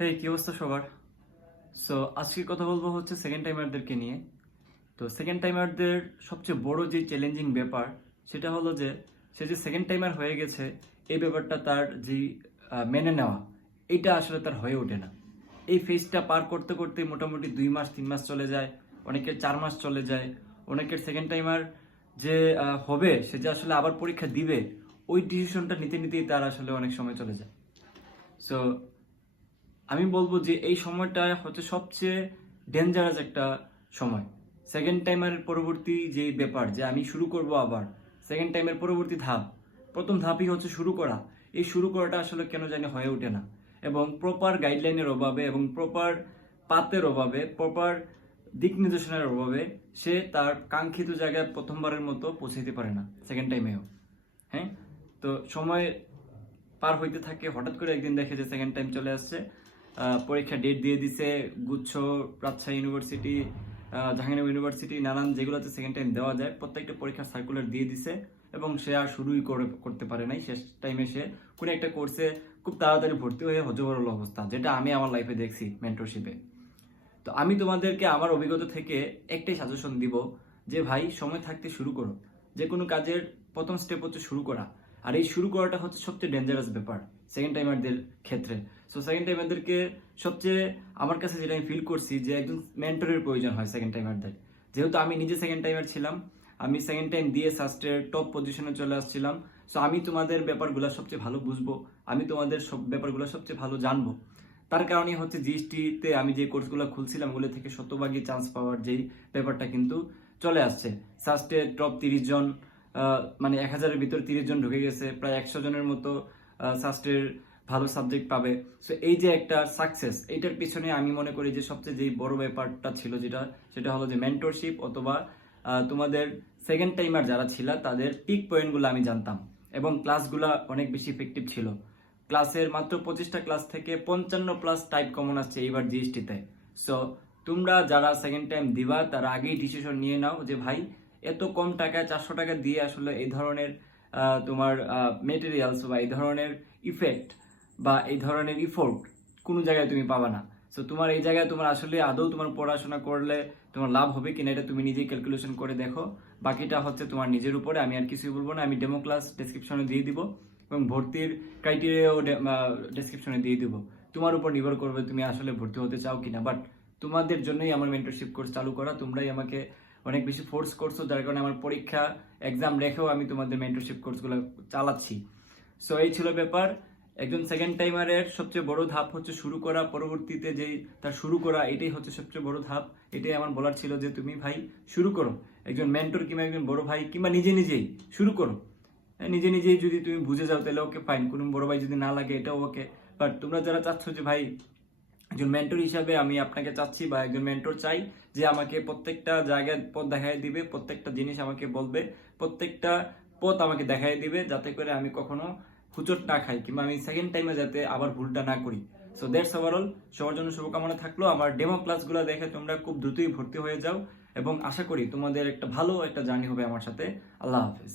হেই কি অবস্থা সবার? সো আজকে কথা বলব হচ্ছে সেকেন্ড টাইমারদেরকে নিয়ে। তো সেকেন্ড টাইমারদের সবচেয়ে বড় যে চ্যালেঞ্জিং ব্যাপার, সেটা হলো যে, সে যে সেকেন্ড টাইমার হয়ে গেছে, এই ব্যাপারটা তার যে মেনে নেওয়া, এটা আসলে তার হয়ে ওঠে না। এই ফেজটা পার করতে করতে মোটামুটি দুই মাস, তিন মাস চলে যায়, অনেকের চার মাস চলে যায়, অনেকের সেকেন্ড টাইমার যে হবে, সে যে আসলে আবার পরীক্ষা দিবে, ওই ডিসিশনটা নিতে, নিতেই তার আসলে অনেক সময় চলে যায়। সো আমি বলব যে এই সময়টা হচ্ছে সবচেয়ে ডেঞ্জারাস একটা সময়। সেকেন্ড টাইমের পরবর্তী যে ব্যাপার যে আমি শুরু করব আবার সেকেন্ড টাইমের পরবর্তী ধাপ, প্রথম ধাপই হচ্ছে শুরু করা। এই শুরু করাটা আসলে কেন জানি হয়ে ওঠে না। এবং প্রপার গাইডলাইনের অভাবে এবং প্রপার পাতের অভাবে প্রপার দিক নির্দেশনার অভাবে সে তার কাঙ্ক্ষিত জায়গায় প্রথমবারের মতো পৌঁছাইতে পারে না সেকেন্ড টাইমেও হ্যাঁ? তো সময় পার হইতে থাকে, হঠাৎ করে একদিন দেখে যে সেকেন্ড টাইম চলে আসছে। পরীক্ষা ডেট দিয়ে দিছে, গুচ্ছ, রাজশাহী ইউনিভার্সিটি জাহাঙ্গীরনগর ইউনিভার্সিটি নানান যেগুলোতে সেকেন্ড টাইম দেওয়া যায়, প্রত্যেকটা পরীক্ষার সার্কুলার দিয়ে দিছে এবং সে আর শুরুই করে, করতে পারে নাই। শেষ টাইমে সে কোনো একটা কোর্সে খুব তাড়াতাড়ি ভর্তি হয়ে হজবরল অবস্থা, যেটা আমি আমার লাইফে দেখছি মেন্টরশিপে তো আমি তোমাদেরকে আমার অভিজ্ঞতা থেকে একটাই সাজেশন দিব যে, ভাই, সময় থাকতে শুরু করো। যে কোনো কাজের প্রথম স্টেপ হচ্ছে শুরু করা। আর এই শুরু করাটা হচ্ছে সবচেয়ে ডেঞ্জারাস ব্যাপার সেকেন্ড টাইমারদের ক্ষেত্রে। সো সেকেন্ড টাইমারদেরকে সবচেয়ে আমার কাছে যেটা আমি ফিল করছি যে একজন মেন্টরের প্রয়োজন হয় সেকেন্ড টাইমারদের যেহেতু আমি নিজে সেকেন্ড টাইমার ছিলাম, আমি সেকেন্ড টাইম দিয়ে সাস্টের টপ পজিশনে চলে আসছিলাম সো আমি তোমাদের ব্যাপারগুলো সবচেয়ে ভালো বুঝব, আমি তোমাদের সব ব্যাপারগুলো সবচেয়ে ভালো জানব। তার কারণে হচ্ছে জিএসটিতে আমি যে কোর্সগুলো খুলছিলাম, ওগুলো থেকে শতভাগই চান্স পাওয়ার যেই ব্যাপারটা কিন্তু চলে আসছে। সাস্টে টপ তিরিশ জন মানে এক হাজারের ভিতর তিরিশ জন ঢুকে গেছে, প্রায় একশো জনের মতো সাস্টের ভালো সাবজেক্ট পাবে। সো এই যে একটা সাকসেস এইটার পিছনে আমি মনে করি যে সবচেয়ে যে বড় ব্যাপারটা ছিল যেটা, সেটা হলো যে মেন্টরশিপ অথবা তোমাদের সেকেন্ড টাইমার যারা ছিল, তাদের পিক পয়েন্টগুলো আমি জানতাম। এবং ক্লাসগুলো অনেক বেশি ইফেক্টিভ ছিল। ক্লাসের মাত্র পঁচিশটা ক্লাস থেকে পঞ্চান্ন প্লাস টাইপ কমন আসছে এইবার জিএসটিতে সো তোমরা যারা সেকেন্ড টাইম দিবা, তারা আগেই ডিসিশন নিয়ে নাও যে ভাই এত কম টাকায় চারশো টাকা দিয়ে আসলে এই ধরনের তোমার মেটেরিয়ালস বা এই ধরনের ইফেক্ট বা এই ধরনের ইফোর্ট কোনো জায়গায় তুমি পাবা না। সো তোমার এই জায়গায় তোমার আসলে আদৌ তোমার পড়াশোনা করলে তোমার লাভ হবে কিনা এটা তুমি নিজেই ক্যালকুলেশন করে দেখো। বাকিটা হচ্ছে তোমার নিজের উপরে, আমি আর কিছুই বলব না, আমি ডেমো ক্লাস ডেসক্রিপশনে দিয়ে দিব এবং ভর্তির ক্রাইটেরিয়াও ডেসক্রিপশনে দিয়ে দিব। তোমার উপর নির্ভর করবে তুমি আসলে ভর্তি হতে চাও কিনা। বাট তোমাদের জন্যই আমার মেন্টরশিপ কোর্স চালু করা, তোমরাই আমাকে অনেক বেশি ফোর্স করছ যার কারণে আমার পরীক্ষা এক্সাম রেখেও আমি তোমাদের মেন্টরশিপ কোর্সগুলো চালাচ্ছি। সো এই ছিল ব্যাপার। একজন সেকেন্ড টাইমারের সবচেয়ে বড় ধাপ হচ্ছে শুরু করা। পরবর্তীতে যেই তার শুরু করা এটাই হচ্ছে সবচেয়ে বড় ধাপ। এটাই আমার বলার ছিল যে তুমি ভাই শুরু করো। একজন মেন্টর কিংবা একজন বড় ভাই কিংবা নিজে নিজেই শুরু করো। হ্যাঁ, নিজে নিজেই যদি তুমি বুঝে যাও তাহলে ওকে ফাইন কোনো বড় ভাই যদি না লাগে এটাও ওকে বাট তোমরা যারা চাচ্ছ যে ভাই একজন মেন্টর হিসাবে আমি আপনাকে চাচ্ছি বা একজন মেন্টর চাই যে আমাকে প্রত্যেকটা জায়গায় পথ দেখাই দিবে, প্রত্যেকটা জিনিস আমাকে বলবে, প্রত্যেকটা পথ আমাকে দেখাই দিবে যাতে করে আমি কখনো হুচট না খাই কিংবা আমি সেকেন্ড টাইমে যাতে আবার ভুলটা না করি। সো দ্যাটস ওভারঅল সবার জন্য শুভকামনা থাকল। আমার ডেমো ক্লাসগুলো দেখে তোমরা খুব দ্রুতই ভর্তি হয়ে যাও এবং আশা করি তোমাদের একটা ভালো একটা জার্নি হবে আমার সাথে। আল্লাহ হাফিজ।